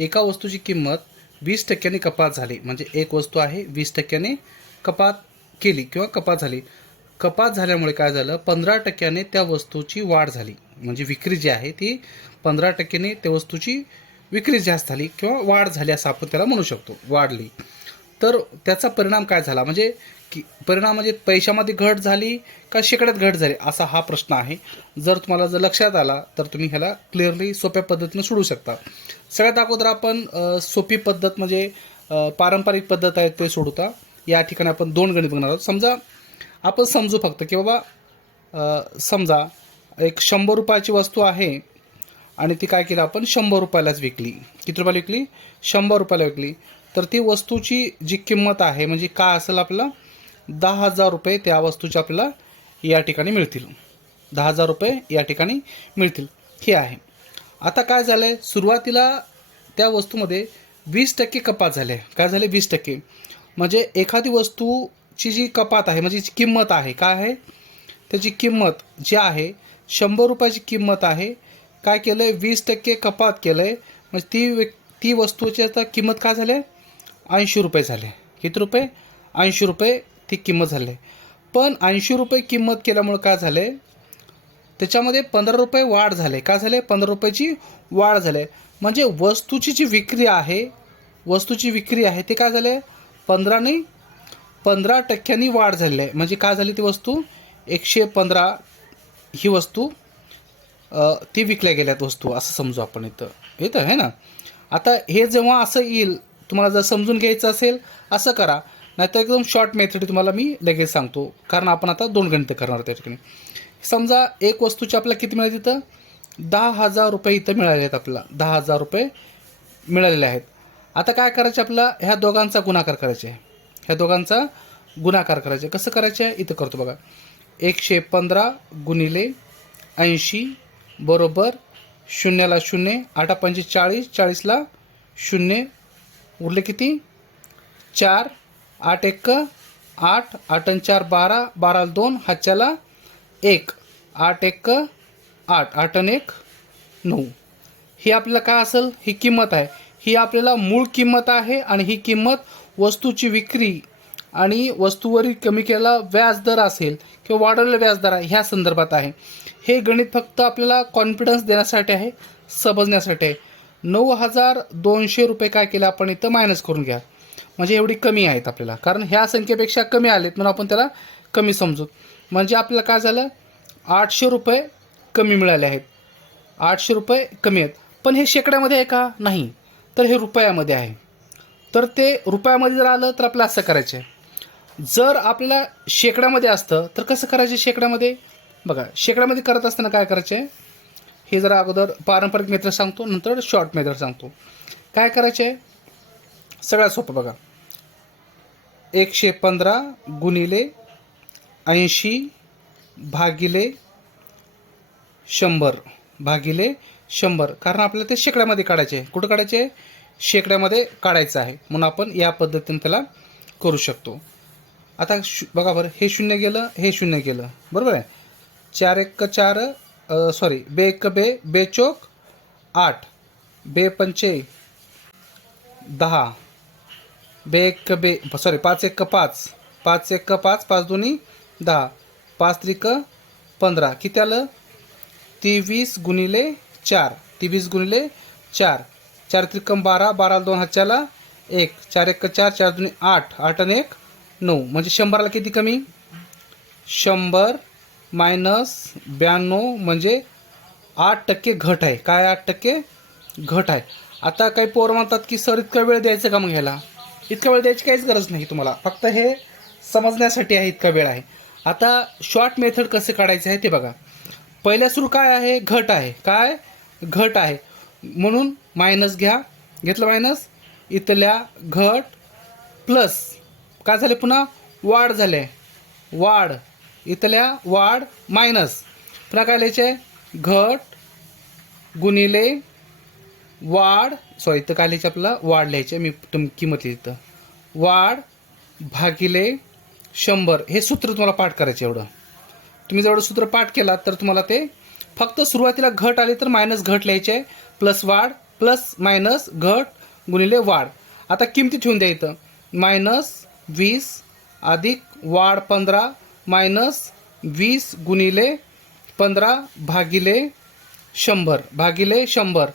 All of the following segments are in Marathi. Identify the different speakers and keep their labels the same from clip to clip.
Speaker 1: एका वस्तूची किंमत वीस टक्क्यांनी कपात झाली. म्हणजे एक वस्तू आहे वीस टक्क्याने कपात केली किंवा कपात झाली. कपात झाल्यामुळे काय झालं? पंधरा टक्क्याने त्या वस्तूची वाढ झाली. म्हणजे विक्री जी आहे ती पंधरा टक्क्याने त्या वस्तूची विक्री जास्त झाली किंवा वाढ झाली असं आपण त्याला म्हणू शकतो. वाढली. तर त्याचा परिणाम काय झाला? म्हणजे की परिणाम म्हणजे पैशामध्ये घट झाली का शेकड्यात घट झाली असा हा प्रश्न आहे. जर तुम्हाला जर लक्षात आला तर तुम्ही ह्याला क्लिअरली सोप्या पद्धतीनं सोडू शकता. सगळ्यात अगोदर आपण सोपी पद्धत म्हणजे पारंपरिक पद्धत आहे ते सोडूता या ठिकाणी आपण दोन गणित बघणार आहोत. समजा आपण समजू फक्त की बाबा समजा एक शंभर रुपयाची वस्तू आहे आणि ती काय केलं आपण? शंभर रुपयालाच विकली. किती रुपयाला विकली? शंभर रुपयाला विकली. तर ती वस्तूची जी किंमत आहे म्हणजे काय असेल आपलं? दहा हजार रुपये त्या वस्तूचे आपल्याला या ठिकाणी मिळतील. दहा हजार रुपये या ठिकाणी मिळतील. हे आहे. आता काय झालं आहे सुरुवातीला त्या वस्तूमध्ये वीस टक्के कपात झाले काय झाले वीस टक्के. म्हणजे एखादी वस्तूची जी कपात आहे म्हणजे जी किंमत आहे काय आहे? त्याची किंमत जी आहे शंभर रुपयाची किंमत आहे. काय केलं आहे वीस टक्के कपात केलं आहे म्हणजे ती व्यक् ती वस्तूची आता किंमत काय झाली ऐंशी रुपये झाले किती रुपये? ऐंशी रुपये ती किंमत झाली. पण ऐंशी रुपये किंमत केल्यामुळं काय झाले? त्याच्यामध्ये पंधरा रुपये वाढ झाले. काय झाले? पंधरा रुपयाची वाढ झाले. म्हणजे वस्तूची जी विक्री आहे वस्तूची विक्री आहे ते काय झाले? पंधराने पंधरा टक्क्यांनी वाढ झालेली आहे म्हणजे काय झाली ती वस्तू? एकशे पंधरा ही वस्तू ती विकल्या गेल्यात वस्तू असं समजू आपण इथं. येतं आहे ना? आता हे जेव्हा असं येईल तुम्हाला जर समजून घ्यायचं असेल असं करा. नाहीतर एकदम शॉर्ट मेथड तुम्हाला मी लगेच सांगतो. कारण आपण आता दोन गणितं करणार त्या ठिकाणी. समजा एक वस्तूची आपल्याला किती मिळाली तिथं? दहा हजार रुपये इथं मिळाले आहेत आपल्याला. दहा हजार रुपये मिळालेले आहेत. आता काय करायचे आपल्याला? ह्या दोघांचा गुणाकार करायचे. आहे ह्या दोघांचा गुणाकार करायचे. कसं करायचे? आहे इथं करतो बघा. एकशे पंधरा गुणिले ऐंशी बरोबर शून्याला शून्य आठा पंचे चाळीस चाळीसला शून्य. उरले किती? चार. आठ एक आठ आठ आणि चार बारा बारा दोन हातच्याला एक. आठ एक आठ आठ आणि एक नऊ. ही आपल्याला काय असेल? ही किंमत आहे. ही आपल्याला मूळ किंमत आहे आणि ही किंमत वस्तूची विक्री आणि वस्तूवरील कमी केलेला व्याजदर असेल किंवा वाढवलेला व्याजदर आहे ह्या संदर्भात आहे. हे गणित फक्त आपल्याला कॉन्फिडन्स देण्यासाठी आहे समजण्यासाठी आहे. नऊ हजार दोनशे रुपये काय केलं आपण इथं? मायनस करून घ्या. म्हणजे एवढी कमी आहेत आपल्याला. कारण ह्या संख्येपेक्षा कमी आलेत म्हणून आपण त्याला कमी समजू. म्हणजे आपल्याला काय झालं? आठशे रुपये कमी मिळाले आहेत. आठशे रुपये कमी आहेत. पण हे शेकड्यामध्ये आहे का? नाही. तर हे रुपयामध्ये आहे. तर ते रुपयामध्ये जर आलं तर आपल्याला असं करायचं आहे. जर आपल्याला शेकड्यामध्ये असतं तर कसं करायचं शेकड्यामध्ये? बघा शेकड्यामध्ये करत असताना काय करायचं आहे? हे जरा अगोदर पारंपरिक मेथड सांगतो नंतर शॉर्ट मेथड सांगतो. काय करायचं आहे? सगळ्यात सोपं बघा. एकशे पंधरा गुणिले ऐंशी भागिले शंभर. भागिले शंभर. कारण आपल्याला ते शेकड्यामध्ये काढायचे आहे. कुठं काढायचे आहे? शेकड्यामध्ये काढायचं आहे. म्हणून आपण या पद्धतीने त्याला करू शकतो. आता शु बघा बरं. हे शून्य गेलं हे शून्य गेलं. बरोबर आहे? चार एक चार सॉरी बे एक बे बे चोक आठ. बे पंचे दहा. बे एक बे सॉरी पाच एक पाच. पाच एक पाच पाच दोन्ही दहा. पाच त्रिक पंधरा. किती आलं? तेवीस गुणिले चार. तेवीस गुणिले चार. चार त्रिकम बारा बारा दोन हातच्याला एक. चार एक चार चार दोन्ही आठ. आठ आणि एक नऊ. म्हणजे शंभराला किती कमी? शंभर मायनस ब्याण्णव म्हणजे आठ टक्के घट आहे. काय आठ टक्के? घट आहे. आता काही पोरं म्हणतात की सर इतका वेळ द्यायचा का मग ह्याला? इतका वेळ द्यायची काहीच गरज नाही तुम्हाला. फक्त हे समजण्यासाठी आहे इतका वेळ आहे. आता शॉर्ट मेथड कसे काढायचे आहे ते बघा. पहिल्या सुरू काय आहे? घट आहे. काय? घट आहे. म्हणून मायनस घ्या. घेतलं मायनस इथल्या घट प्लस काय झाले पुन्हा? वाढ झाले. वाढ. इथल्या वाढ मायनस पुन्हा काय लिहायचे? घट गुणिले वाढ सॉरी इथं काय लिहायचं आपल्याला वाढ लिहायचे मी तुम किंमत लिहितं. वाढ भागिले शंभर. हे सूत्र तुम्हाला पाठ करायचे एवढं. तुम्ही जेवढं सूत्र पाठ केलात तर तुम्हाला ते फक्त सुरुवातीला घट आली तर मायनस घट लिहायचे प्लस वाढ प्लस मायनस घट गुणिले वाढ. आता किमती ठेवून द्या इथं. मायनस वीस अधिक वाढ पंधरा मायनस वीस गुणिले पंधरा भागिले शंभर. भागिले शंभर.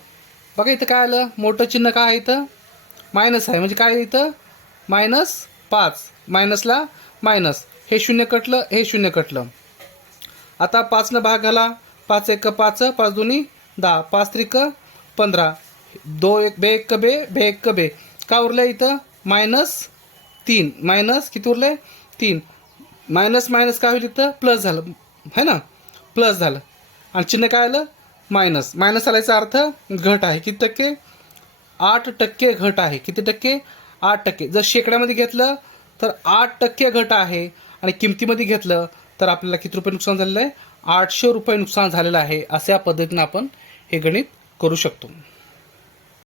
Speaker 1: बघा इथं काय आलं? मोठं चिन्ह काय आहे इथं? मायनस आहे. म्हणजे काय आहे इथं? मायनस पाच. मायनसला मायनस. हे शून्य कटलं हे शून्य कटलं. आता पाचनं भाग घाला. पाच एक पाच पाच दोन्ही दहा. पाच त्रिक पंधरा. दो एक बे एक बे बे एक बे. का उरलं इथं? मायनस तीन. मायनस किती उरलं आहे तीन. मायनस मायनस काय होईल इथं? प्लस झालं. है ना? प्लस झालं. आणि चिन्ह काय आलं? मायनस. मायनस आल्याचा अर्थ घट आहे. किती टक्के? आठ टक्के घट आहे. किती टक्के? आठ टक्के. जर शेकड्यामध्ये घेतलं तर आठ टक्के घट आहे. आणि किमतीमध्ये घेतलं तर आपल्याला किती रुपये नुकसान झालेलं आहे? आठशे रुपये नुकसान झालेलं आहे. अशा पद्धतीनं आपण हे गणित करू शकतो.